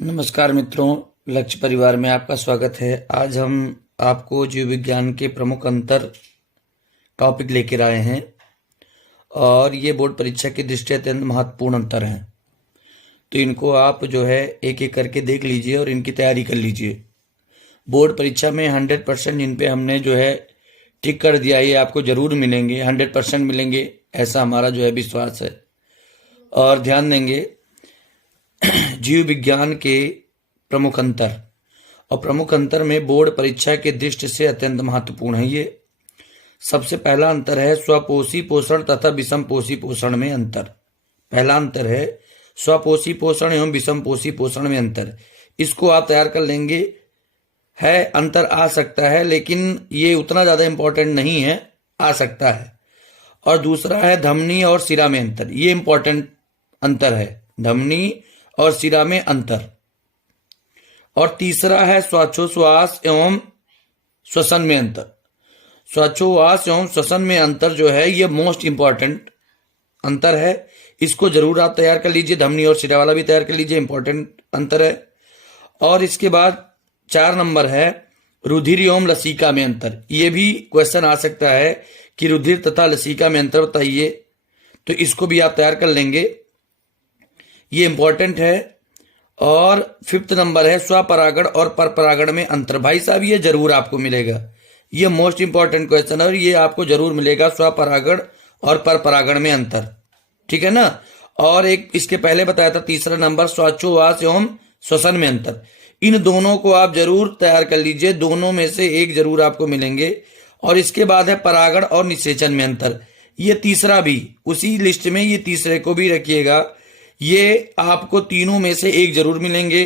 नमस्कार मित्रों, लक्ष्य परिवार में आपका स्वागत है। आज हम आपको जीव विज्ञान के प्रमुख अंतर टॉपिक लेकर आए हैं और ये बोर्ड परीक्षा की दृष्टि अत्यंत महत्वपूर्ण अंतर हैं। तो इनको आप जो है एक एक करके देख लीजिए और इनकी तैयारी कर लीजिए। बोर्ड परीक्षा में 100% इन पे हमने जो है टिक कर दिया, ये आपको जरूर मिलेंगे, 100% मिलेंगे, ऐसा हमारा जो है विश्वास है। और ध्यान देंगे जीव विज्ञान के प्रमुख अंतर, और प्रमुख अंतर में बोर्ड परीक्षा के दृष्टि से अत्यंत महत्वपूर्ण है। ये सबसे पहला अंतर है स्वपोषी पोषण तथा विषम पोषी पोषण में अंतर। पहला अंतर है स्वपोषी पोषण एवं विषम पोषी पोषण में अंतर। इसको आप तैयार कर लेंगे। है अंतर आ सकता है, लेकिन ये उतना ज्यादा इंपॉर्टेंट नहीं है, आ सकता है। और दूसरा है धमनी और सिरा में अंतर। ये इंपॉर्टेंट अंतर है, धमनी और सिरा में अंतर। और तीसरा है श्वासोच्छ्वास एवं श्वसन में अंतर। श्वासोच्छ्वास एवं श्वसन में अंतर जो है ये मोस्ट इंपॉर्टेंट अंतर है। इसको जरूर आप तैयार कर लीजिए, धमनी और सिरा वाला भी तैयार कर लीजिए, इंपॉर्टेंट अंतर है। और इसके बाद 4 नंबर है रुधिर एवं लसिका में अंतर। ये भी क्वेश्चन आ सकता है कि रुधिर तथा लसिका में अंतर बताइए, तो इसको भी आप तैयार कर लेंगे, ये इंपॉर्टेंट है। और 5th नंबर है स्वपरागण और परपरागण में अंतर। भाई साहब ये जरूर आपको मिलेगा, ये मोस्ट इंपॉर्टेंट क्वेश्चन है और ये आपको जरूर मिलेगा, स्वपरागण और परपरागण में अंतर, ठीक है ना। और एक इसके पहले बताया था 3रा नंबर श्वासोच्छ्वास एवं श्वसन में अंतर। इन दोनों को आप जरूर तैयार कर लीजिए, दोनों में से एक जरूर आपको मिलेंगे। और इसके बाद है परागण और निषेचन में अंतर। ये तीसरा भी उसी लिस्ट में, ये तीसरे को भी रखिएगा। ये आपको तीनों में से एक जरूर मिलेंगे,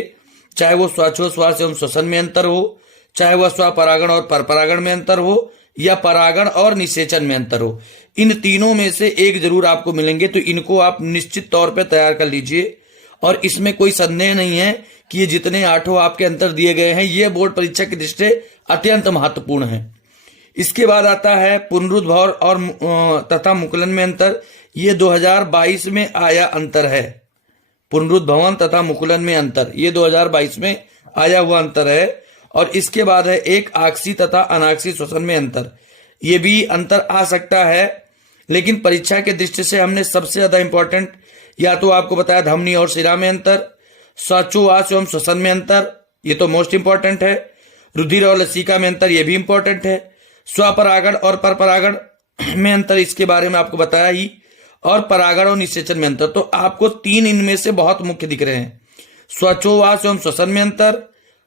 चाहे वो श्वासोच्छ्वास एवं श्वसन में अंतर हो, चाहे वह स्वपरागण और परपरागण में अंतर हो, या परागण और निषेचन में अंतर हो। इन तीनों में से एक जरूर आपको मिलेंगे, तो इनको आप निश्चित तौर पे तैयार कर लीजिए। और इसमें कोई संदेह नहीं है कि ये जितने 8 आपके अंतर दिए गए हैं ये बोर्ड परीक्षा की दृष्टि से अत्यंत महत्वपूर्ण है। इसके बाद आता है पुनरुद्भव और तथा मुकुलन में अंतर। ये 2022 में आया अंतर है। पुनरुद्भवन तथा मुकुलन में अंतर ये 2022 में आया हुआ अंतर है। और इसके बाद है एक आक्सी तथा अनाक्सी श्वसन में अंतर। ये भी अंतर आ सकता है, लेकिन परीक्षा के दृष्टि से हमने सबसे ज्यादा इंपॉर्टेंट या तो आपको बताया धमनी और सिरा में अंतर, श्वासोच्छ्वास एवं श्वसन में अंतर, ये तो मोस्ट इंपॉर्टेंट है। रुधिर और लसिका में अंतर, ये भी इंपॉर्टेंट है। स्वपरागण और परपरागण में अंतर, इसके बारे में आपको बताया ही। और परागण और निषेचन में अंतर, तो आपको 3 इनमें से बहुत मुख्य दिख रहे हैं। श्वासोच्छ्वास एवं श्वसन में अंतर,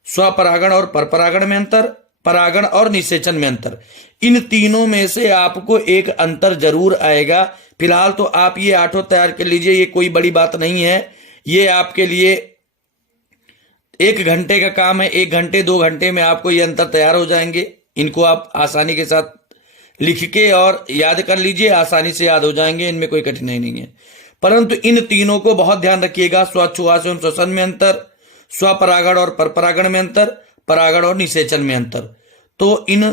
स्वपरागण और परपरागण में अंतर, परागण और निषेचन में अंतर। इन तीनों में से आपको एक अंतर जरूर आएगा। फिलहाल तो आप ये 8 तैयार कर लीजिए, ये कोई बड़ी बात नहीं है। ये आपके लिए 1 घंटे का काम है, 1 घंटे 2 घंटे में आपको ये अंतर तैयार हो जाएंगे। इनको आप आसानी के साथ लिख के और याद कर लीजिए, आसानी से याद हो जाएंगे, इनमें कोई कठिनाई नहीं है। परंतु इन तीनों को बहुत ध्यान रखिएगा, श्वासोच्छ्वास एवं श्वसन में अंतर, स्वपरागण और परपरागण में अंतर, परागण और निषेचन में अंतर। तो इन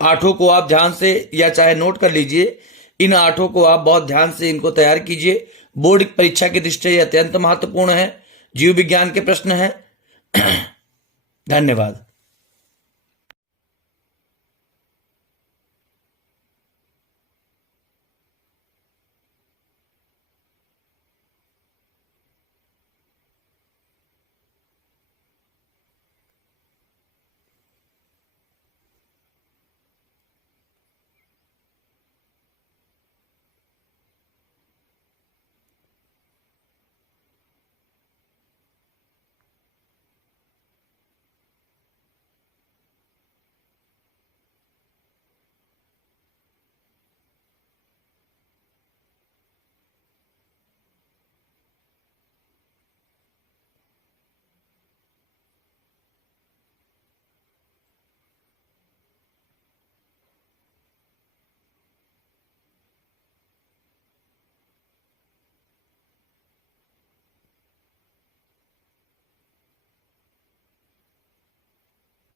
8 को आप ध्यान से या चाहे नोट कर लीजिए, इन 8 को आप बहुत ध्यान से इनको तैयार कीजिए। बोर्ड परीक्षा की दृष्टि से अत्यंत महत्वपूर्ण है, जीव विज्ञान के प्रश्न है। धन्यवाद।